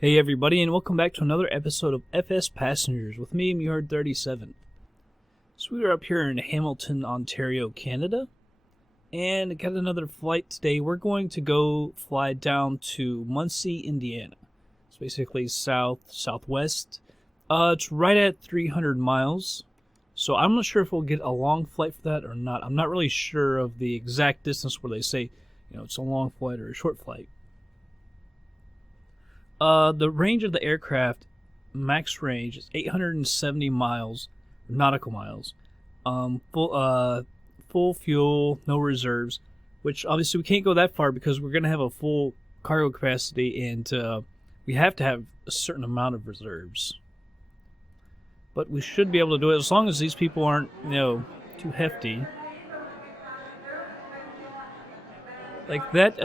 Hey everybody, and welcome back to another episode of FsPassengers with me, Meward37. So we are up here in Hamilton, Ontario, Canada, and got another flight today. We're going to go fly down to Muncie, Indiana. It's basically southwest. It's right at 300 miles, so I'm not sure if we'll get a long flight for that or not. I'm not really sure of the exact distance where they say, it's a long flight or a short flight. The range of the aircraft, max range, is 870 miles, nautical miles. Full fuel, no reserves, which obviously we can't go that far because we're going to have a full cargo capacity and we have to have a certain amount of reserves. But we should be able to do it as long as these people aren't, too hefty. Like that,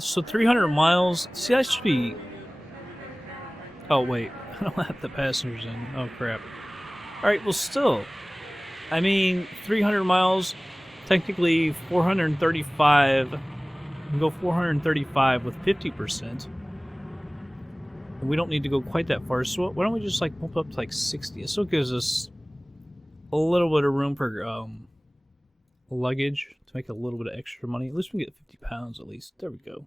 so 300 miles, see, that should be... Oh, wait. I don't have the passengers in. Oh, crap. Alright, well, still. I mean, 300 miles, technically 435. We can go 435 with 50%. And we don't need to go quite that far. So why don't we just, bump up to, 60? It still gives us a little bit of room for luggage to make a little bit of extra money. At least we can get 50 pounds, at least. There we go.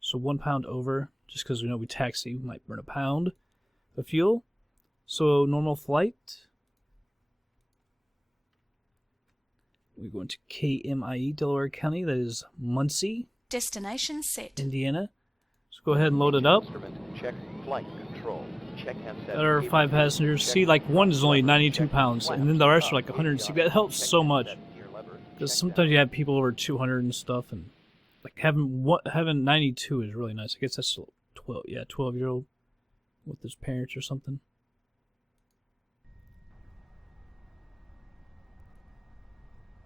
So 1 pound over, just because we taxi, we might burn a pound of fuel. So normal flight. We're going to KMIE, Delaware County. That is Muncie. Destination set. Indiana. So go ahead and load it up. Check flight control. Check That are 5 passengers. See, one is only 92 pounds, and then the rest are 160. That helps so much. Because sometimes you have people over 200 and stuff, and having 92 is really nice. I guess that's 12-year-old with his parents or something.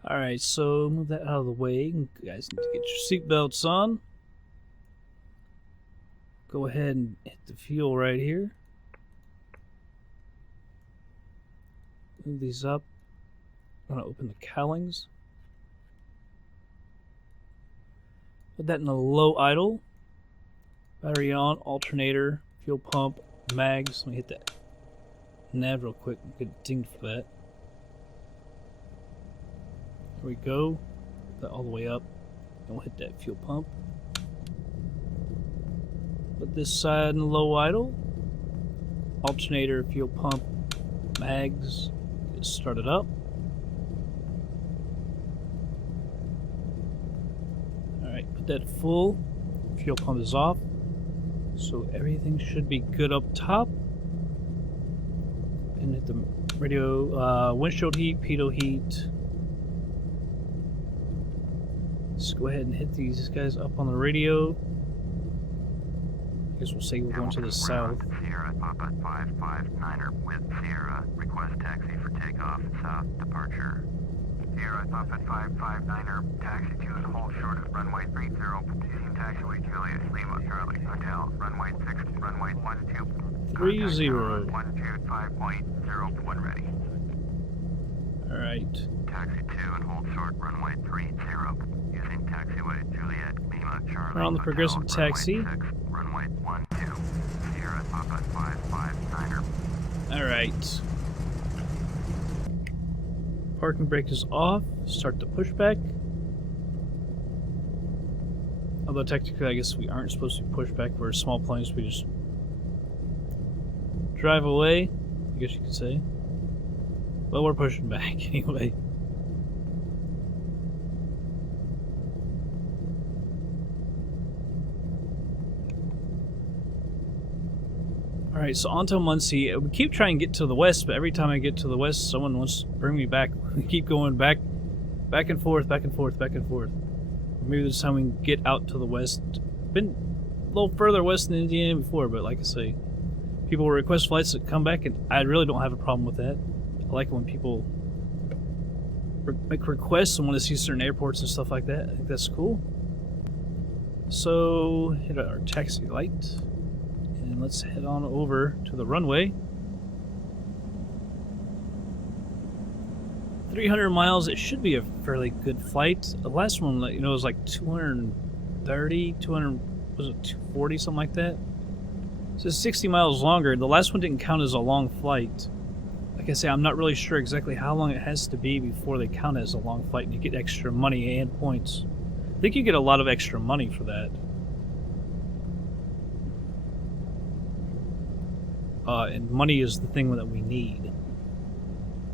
Alright, so move that out of the way. You guys need to get your seatbelts on. Go ahead and hit the fuel right here. Move these up. I'm going to open the cowlings. Put that in a low idle. Battery on, alternator, fuel pump, mags. Let me hit that nav real quick. Get dinged for that. There we go. Put that all the way up. And we'll hit that fuel pump. Put this side in low idle. Alternator, fuel pump, mags. Get it started up. Put that full. Fuel pump is off. So everything should be good up top. And hit the radio, windshield heat, pitot heat. Let's go ahead and hit these guys up on the radio. I guess we'll say we're going to the south. Sierra Papa 559er with Sierra. Request taxi for takeoff. South departure. Sierra Papa 559er, taxi to and hold short at runway 30, using taxiway Juliet, Lima, Charlie, Hotel, runway 6, runway 12, 30. 125.01 ready. Alright. Taxi to and hold short, runway 30, using taxiway Juliet, Lima, Charlie, We're on the progressive taxi. Runway 12, Sierra Papa 559er. Alright. Parking brake is off. Start the pushback. Although technically I guess we aren't supposed to push back. We're small planes. We just drive away, I guess you could say. Well, we're pushing back anyway. Alright, so onto Muncie. We keep trying to get to the west, but every time I get to the west, someone wants to bring me back. We keep going back and forth, back and forth, back and forth. Maybe this time we can get out to the west. Been a little further west than Indiana before, but like I say, people request flights to come back, and I really don't have a problem with that. I like it when people make requests and want to see certain airports and stuff like that. I think that's cool. So, hit our taxi light. And let's head on over to the runway. 300 miles, it should be a fairly good flight. The last one, was 230, was it 240, something like that? So it's 60 miles longer. The last one didn't count as a long flight. Like I say, I'm not really sure exactly how long it has to be before they count it as a long flight and you get extra money and points. I think you get a lot of extra money for that. And money is the thing that we need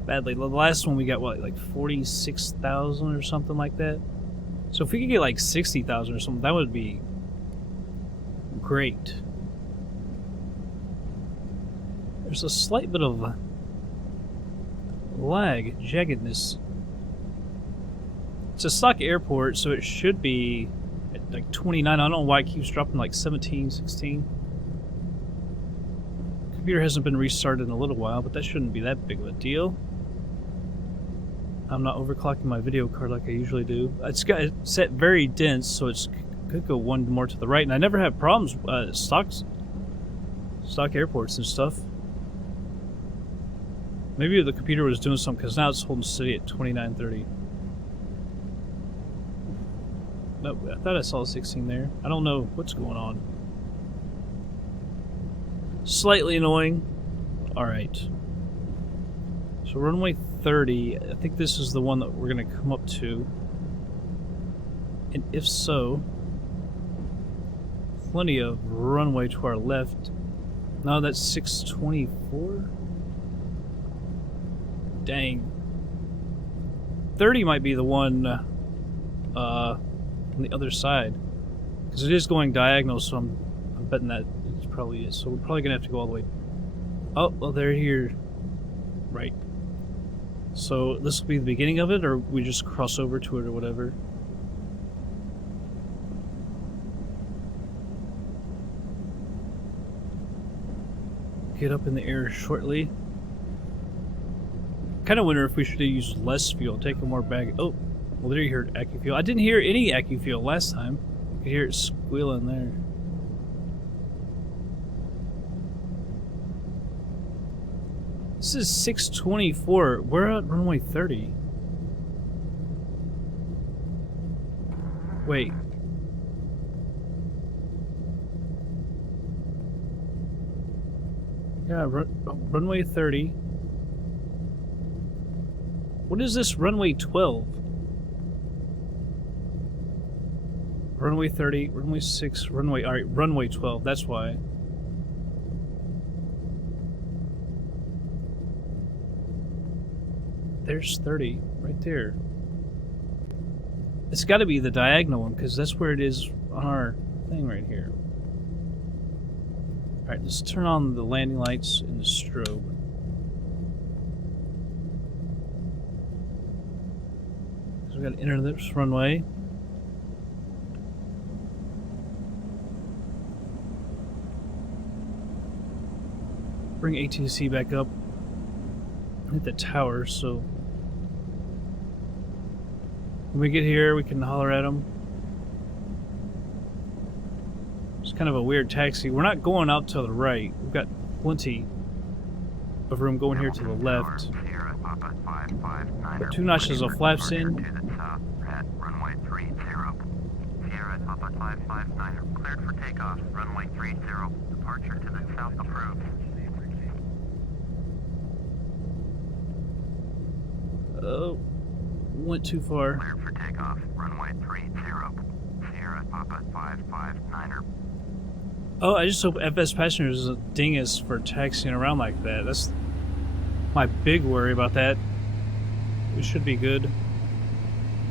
badly. The last one we got, what, like 46,000 or something like that? So if we could get like 60,000 or something, that would be great. There's a slight bit of lag, jaggedness. It's a stock airport, so it should be at like 29. I don't know why it keeps dropping like 17, 16. Computer hasn't been restarted in a little while, but that shouldn't be that big of a deal. I'm not overclocking my video card like I usually do. It's got it set very dense, so it could go one more to the right, and I never have problems stock airports and stuff. Maybe the computer was doing something, because now it's holding steady at 2930. Nope, I thought I saw 16 there. I don't know what's going on. Slightly annoying. Alright. So runway 30, I think this is the one that we're going to come up to. And if so, plenty of runway to our left. No, that's 624? Dang. 30 might be the one on the other side. Because it is going diagonal, so I'm betting that it's probably is. So we're probably going to have to go all the way. Oh, well, they're here. Right. So this will be the beginning of it, or we just cross over to it or whatever. Get up in the air shortly. Kind of wonder if we should have used less fuel, take a more bag. Oh, well, there you heard AccuFuel. I didn't hear any AccuFuel last time. You could hear it squealing there. This is 624. We're at runway 30. Wait. Yeah, runway 30. What is this runway 12? Runway 30, runway 6, runway... Alright, runway 12, that's why. There's 30, right there. It's got to be the diagonal one, because that's where it is on our thing right here. Alright, let's turn on the landing lights and the strobe. So we got to enter this runway. Bring ATC back up. Hit the tower, so when we get here, we can holler at them. It's kind of a weird taxi. We're not going out to the right. We've got plenty of room going here to the left. Got 2 notches of flaps in. Runway 30. Sierra Papa 559, cleared for takeoff. Runway 30. Departure to the south approved. Oh, went too far. Cleared for takeoff. Runway 30. Sierra Papa 559er. Oh, I just hope FsPassengers doesn't ding us for taxiing around like that. That's my big worry about that. We should be good.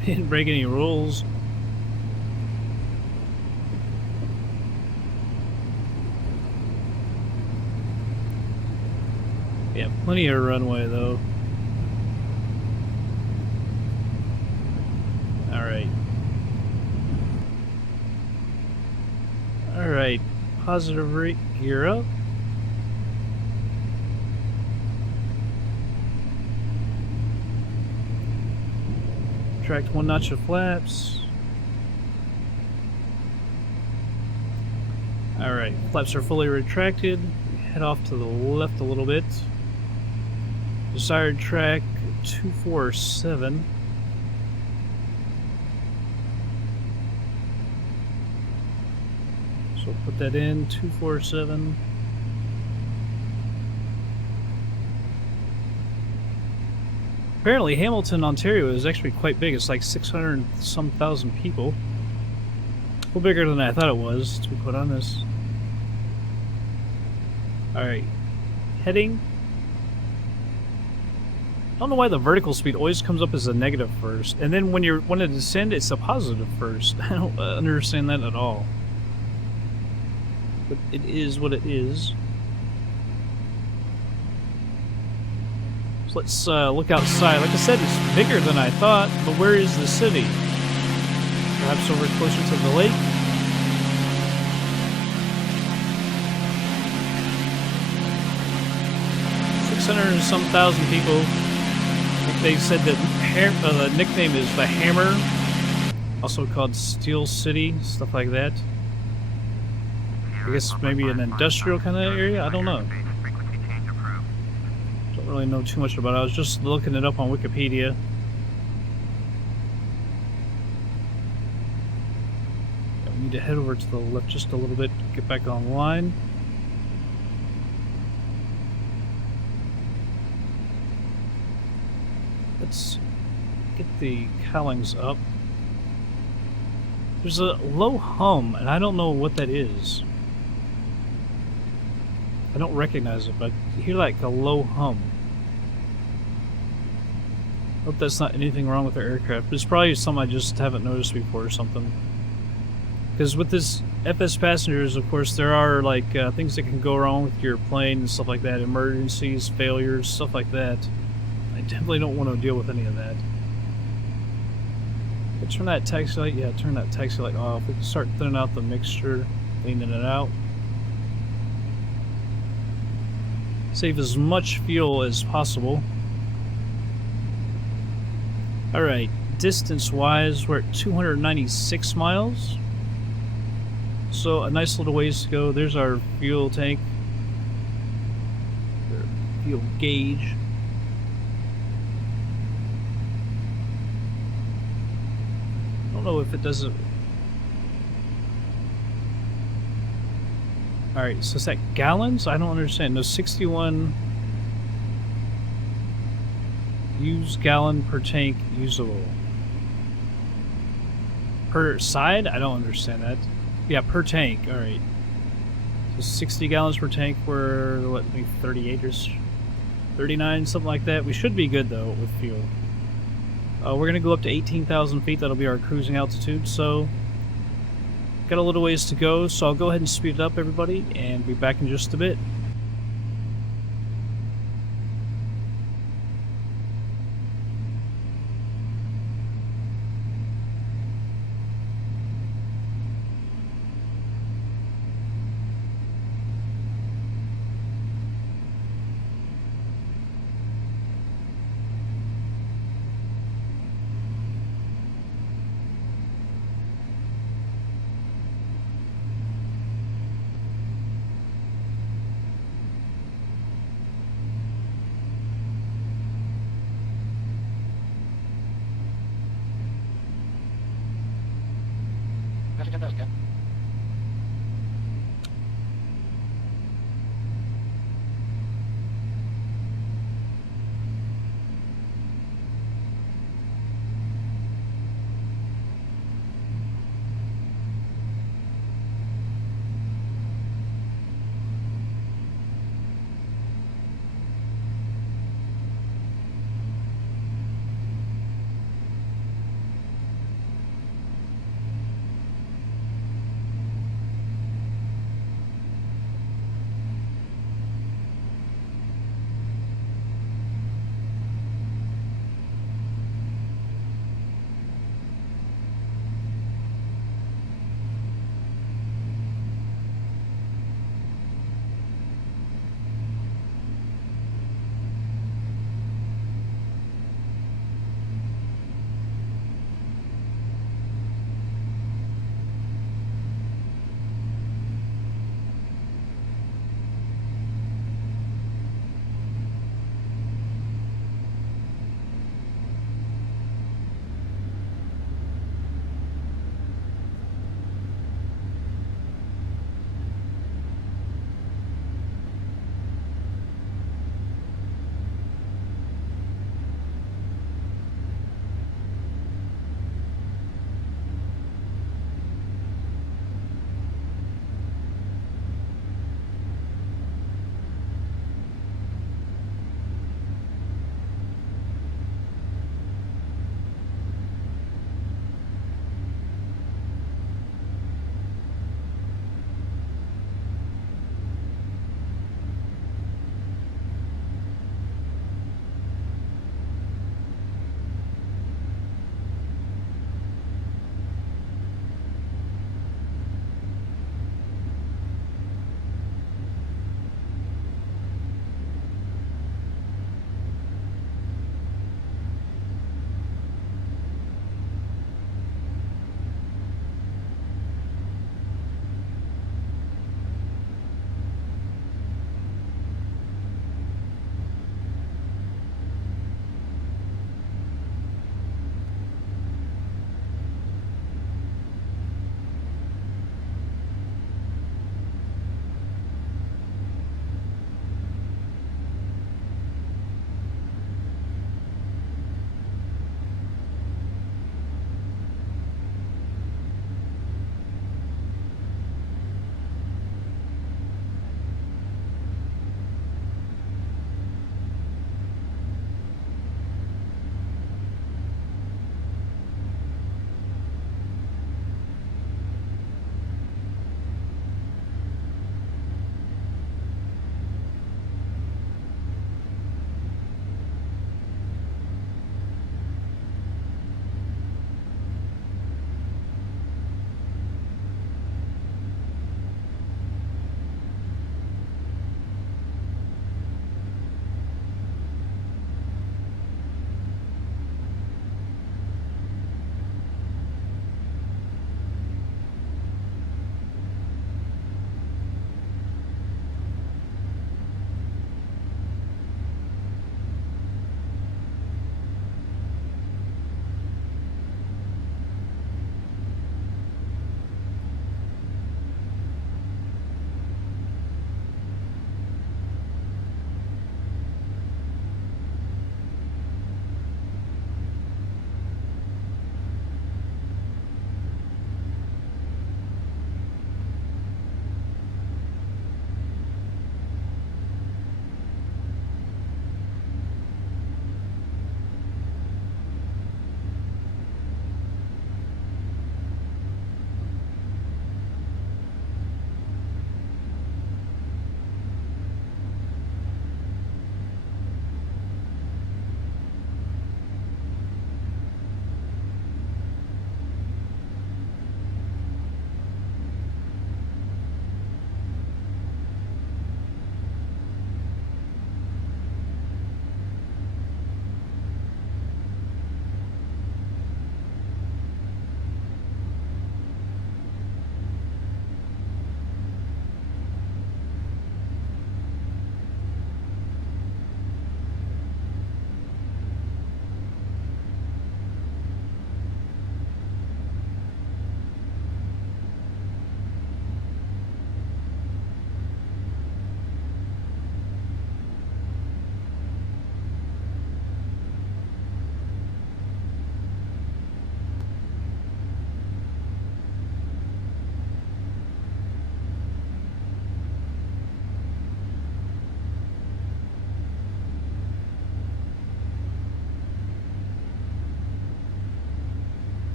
We didn't break any rules. Yeah, plenty of runway though. Alright. Alright. Positive rate gear up. Retract 1 notch of flaps. Alright, flaps are fully retracted. Head off to the left a little bit. Desired track 247. So put that in 247. Apparently, Hamilton, Ontario is actually quite big. It's like 600 and some thousand people. A little bigger than I thought it was, to be quite honest. Alright. Heading. I don't know why the vertical speed always comes up as a negative first, and then when you want to descend, it's a positive first. I don't understand that at all. But it is what it is. So let's look outside. Like I said, it's bigger than I thought, but where is the city? Perhaps over closer to the lake? And some thousand people. I think they said that the nickname is the Hammer, also called Steel City, stuff like that. I guess maybe an industrial kind of area. I don't know. Don't really know too much about it. I was just looking it up on Wikipedia. We need to head over to the left just a little bit to get back online. Let's get the cowlings up. There's a low hum, and I don't know what that is. I don't recognize it, but I hear like a low hum. Hope that's not anything wrong with our aircraft. It's probably something I just haven't noticed before or something. Because with this FsPassengers, of course, there are like things that can go wrong with your plane and stuff like that. Emergencies, failures, stuff like that. I definitely don't want to deal with any of that. But turn that taxi light, yeah, turn that taxi light off. We can start thinning out the mixture, cleaning it out. Save as much fuel as possible. Alright, distance-wise, we're at 296 miles. So a nice little ways to go. There's our fuel tank. Our fuel gauge. Know if it does it. Alright, so is that gallons? I don't understand. No, 61 used gallon per tank usable. Per side? I don't understand that. Yeah, per tank. Alright. So 60 gallons per tank. We're, what, maybe 38 or 39, something like that. We should be good, though, with fuel. We're going to go up to 18,000 feet. That'll be our cruising altitude. So, got a little ways to go. So I'll go ahead and speed it up, everybody, and be back in just a bit.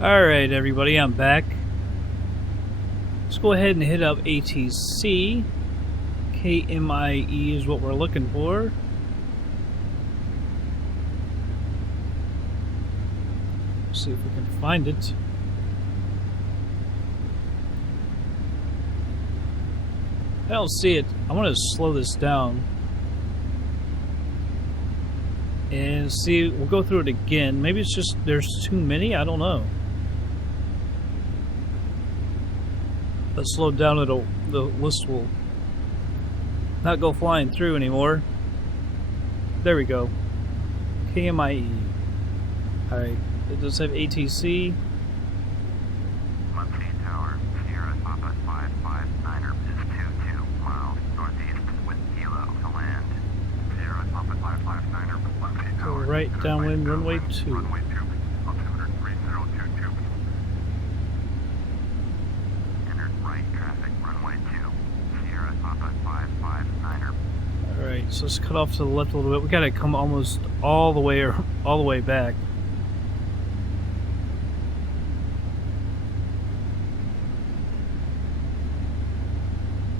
Alright, everybody, I'm back. Let's go ahead and hit up ATC. KMIE is what we're looking for. See if we can find it. I don't see it. I want to slow this down. And see, we'll go through it again. Maybe it's just there's too many, I don't know. Let's slow down, the list will not go flying through anymore. There we go. KMIE. Alright, it does have ATC. Muncie Tower, Sierra Papa 559er is 22 miles northeast with kilo to land. Sierra Papa 559er, Muncie Go Tower. right downwind, runway 2. Runway 2, altimeter 3022. Entered right traffic, runway 2. Sierra Papa 559er. Alright, so let's cut off to the left a little bit. We gotta come almost all the way back.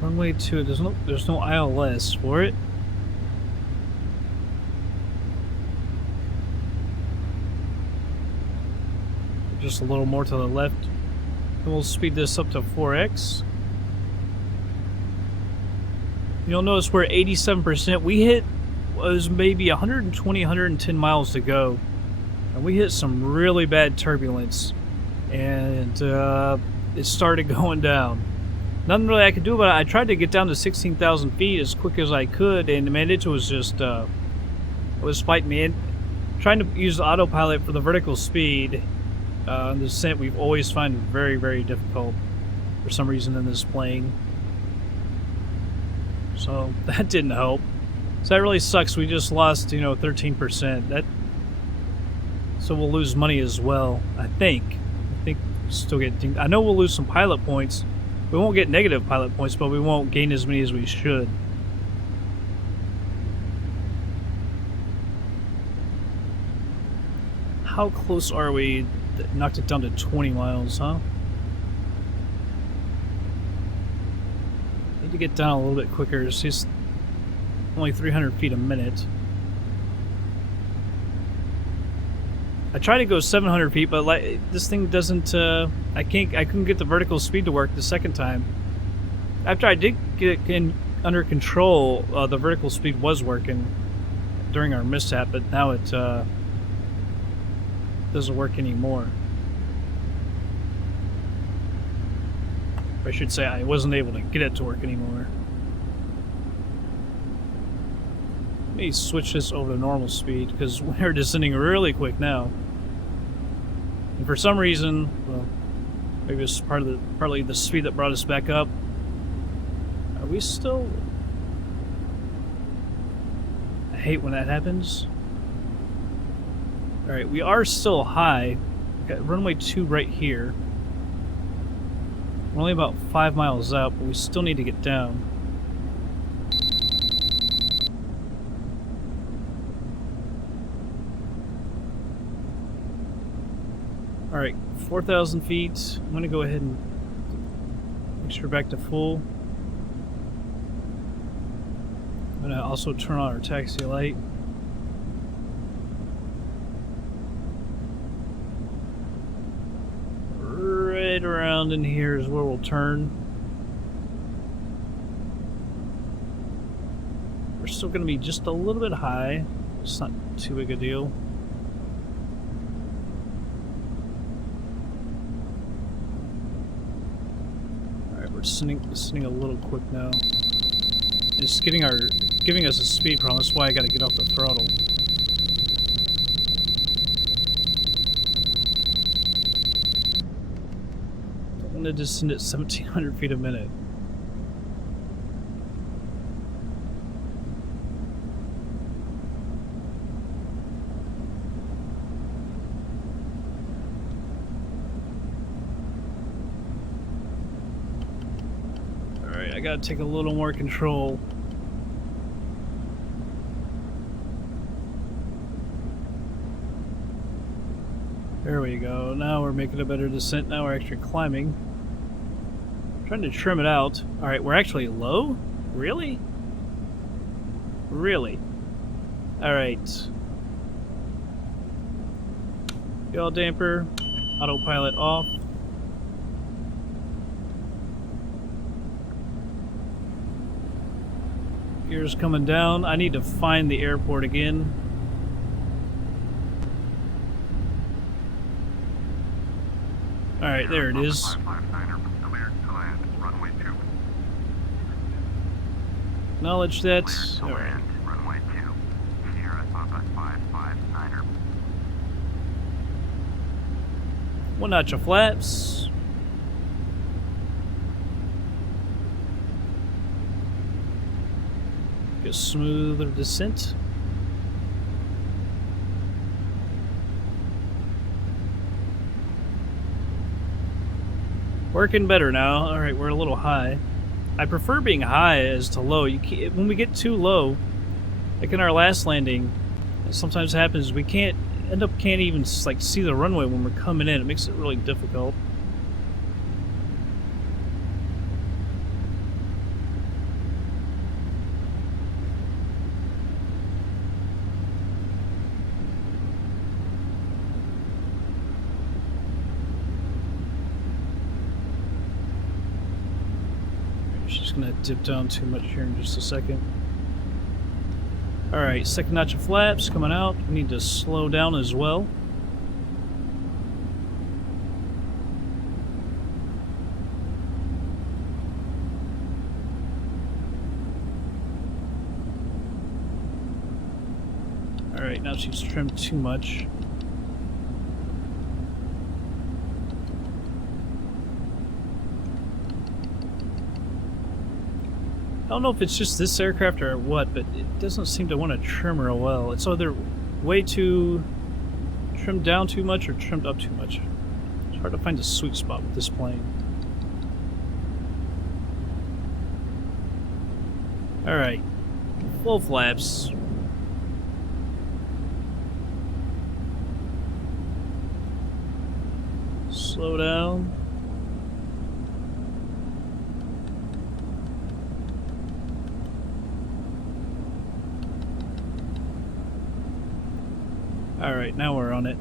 Runway 2, there's no ILS for it. Just a little more to the left. And we'll speed this up to 4x. You'll notice we're at 87%. We hit, was maybe 120, 110 miles to go. And we hit some really bad turbulence. And it started going down. Nothing really I could do about it. I tried to get down to 16,000 feet as quick as I could. And man, it was just, it was fighting me. And trying to use the autopilot for the vertical speed. The descent we've always found very, very difficult for some reason in this plane. So that didn't help. So that really sucks. We just lost, 13%. So we'll lose money as well. I think we'll still get. I know we'll lose some pilot points. We won't get negative pilot points, but we won't gain as many as we should. How close are we? Knocked it down to 20 miles, huh? Need to get down a little bit quicker. It's just only 300 feet a minute. I tried to go 700 feet, but this thing doesn't. I couldn't get the vertical speed to work the second time. After I did get it under control, the vertical speed was working during our mishap, but now it doesn't work anymore. I should say I wasn't able to get it to work anymore. Let me switch this over to normal speed because we're descending really quick now. And for some reason, well, maybe it's partly the speed that brought us back up. Are we still? I hate when that happens. Alright, we are still high. We've got runway 2 right here. We're only about 5 miles out, but we still need to get down. Alright, 4,000 feet. I'm going to go ahead and make sure we're back to full. I'm going to also turn on our taxi light. Right around in here is where we'll turn. We're still going to be just a little bit high. It's not too big a deal. Alright, we're descending a little quick now. It's giving us a speed problem. That's why I got to get off the throttle. I'm going to descend at 1,700 feet a minute. Alright, I gotta take a little more control. There we go. Now we're making a better descent. Now we're actually climbing. Trying to trim it out. Alright, we're actually low? Really? Really? Alright. Yaw damper. Autopilot off. Gears coming down. I need to find the airport again. Alright, there it is. 559er, cleared to land, runway 2. Acknowledge that. Cleared to Alright. land, runway 2. Sierra Papa 559er. One notch of flaps. Get a smoother descent. Working better now. Alright, we're a little high. I prefer being high as to low. You can't, when we get too low, like in our last landing, it sometimes happens we can't even like see the runway when we're coming in. It makes it really difficult. Gonna dip down too much here in just a second. Alright, second notch of flaps coming out. We need to slow down as well. Alright, now she's trimmed too much. I don't know if it's just this aircraft or what, but it doesn't seem to want to trim real well. It's either way too trimmed down too much or trimmed up too much. It's hard to find a sweet spot with this plane. Alright, full flaps. Slow down. Alright, now we're on it.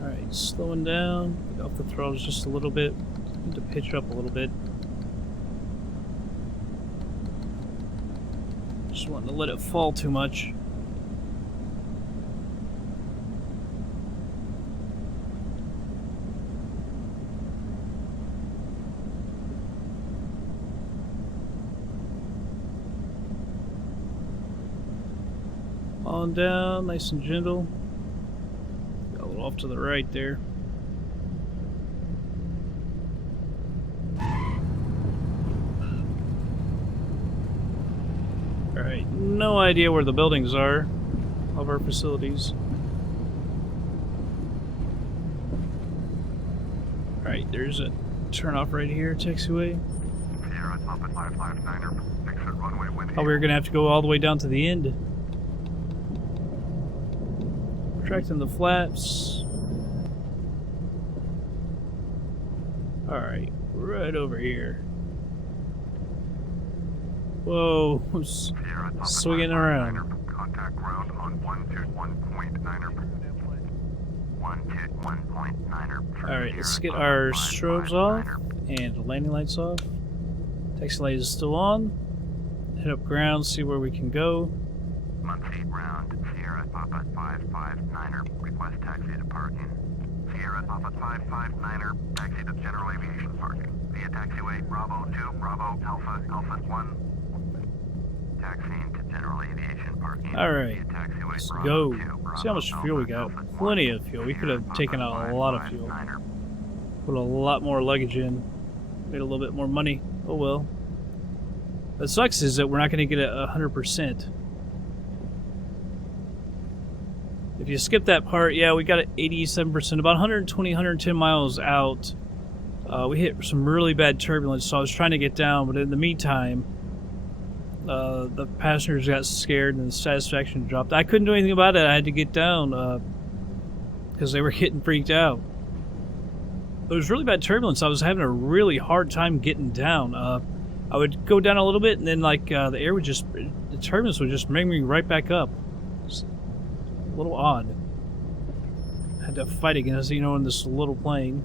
Alright, slowing down. Get off the throttles just a little bit. Need to pitch up a little bit. Just wanting to let it fall too much. On down, nice and gentle. Got a little off to the right there. Alright, no idea where the buildings are of our facilities. Alright, there's a turnoff right here, taxiway. Sierra Papa 559er, exit runway 18. Oh, we were gonna have to go all the way down to the end. Retracting the flaps. Alright, right over here. Whoa, swinging around. Contact ground on 121.9er. 121.9er. Alright, let's get our strobes off and landing lights off. Taxi light is still on. Head up ground, see where we can go. Muncie ground, Sierra Papa 559er, request taxi to parking. Sierra Papa 559er, taxi to general aviation parking. Via taxiway Bravo 2, Bravo Alpha, Alpha 1. Taxiing to general aviation parking. Alright, Via taxiway let's Bravo go. 2, See how much Bravo fuel we Alpha, got. Alpha 1. Plenty of fuel. We could have Sierra taken Papa a lot of fuel. 559er. Put a lot more luggage in. Made a little bit more money. Oh well. What sucks is that we're not going to get 100%. If you skip that part, yeah, we got it 87%, about 120, 110 miles out. We hit some really bad turbulence, so I was trying to get down, but in the meantime, the passengers got scared and the satisfaction dropped. I couldn't do anything about it. I had to get down because they were getting freaked out. It was really bad turbulence. I was having a really hard time getting down. I would go down a little bit, and then like the air would just, the turbulence would just bring me right back up. It's a little odd. I had to fight against, you know, in this little plane.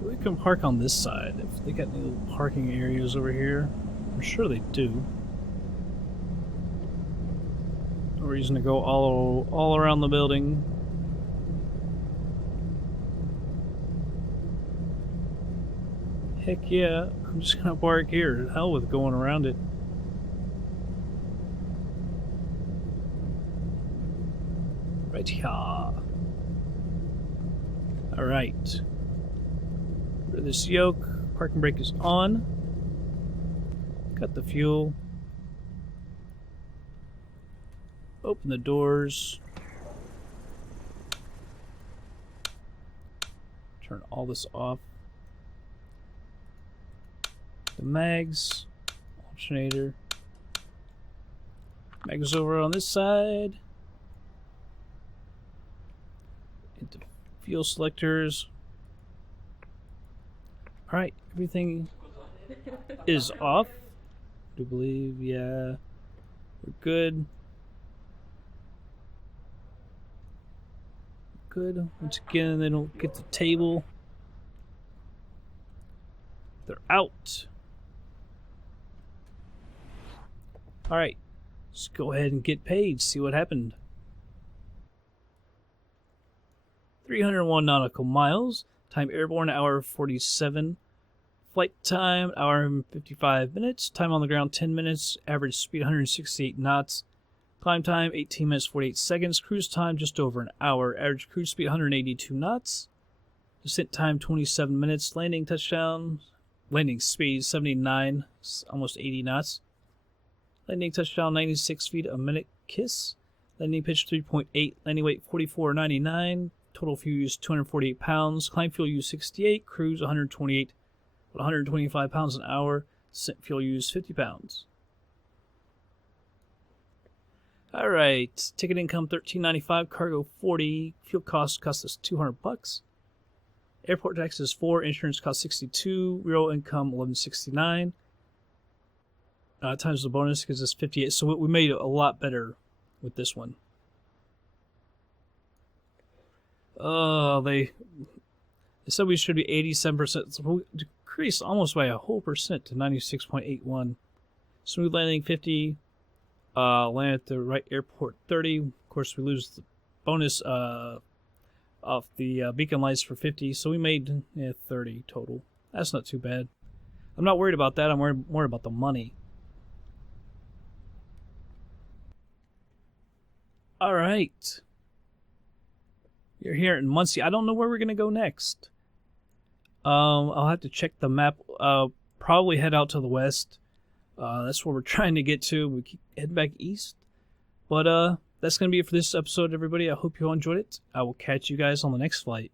We can park on this side. If they got any little parking areas over here, I'm sure they do. No reason to go all around the building. Heck yeah, I'm just gonna park here. Hell with going around it. Right here. Alright. This yoke. Parking brake is on. Got the fuel. Open the doors. Turn all this off. The mags. Alternator. Mags over on this side. Into fuel selectors. Alright, everything is off. I do believe, yeah. We're good. Good. Once again, they don't get the table. They're out. Alright, let's go ahead and get paid, see what happened. 301 nautical miles. Time airborne, hour 47. Flight time, hour and 55 minutes. Time on the ground, 10 minutes. Average speed, 168 knots. Climb time, 18 minutes, 48 seconds. Cruise time, just over an hour. Average cruise speed, 182 knots. Descent time, 27 minutes. Landing touchdown. Landing speed, 79, almost 80 knots. Landing touchdown, 96 feet a minute. Kiss. Landing pitch, 3.8. Landing weight, 44.99. Total fuel use 248 pounds. Climb fuel use 68. Cruise 128, 125 pounds an hour. Descent fuel use 50 pounds. Alright, ticket income $13.95, cargo $40, fuel cost us $200. Airport taxes $4, insurance cost $62, real income $11.69. Times the bonus because it's 58, so we made it a lot better with this one. They said we should be 87%, so we decreased almost by a whole percent to 96.81. Smooth landing 50, land at the right airport 30. Of course, we lose the bonus off the beacon lights for 50, so we made 30 total. That's not too bad. I'm not worried about that. I'm worried more about the money. All right. You're here in Muncie. I don't know where we're going to go next. I'll have to check the map. Probably head out to the west. That's where we're trying to get to. We keep heading back east. But that's going to be it for this episode, everybody. I hope you all enjoyed it. I will catch you guys on the next flight.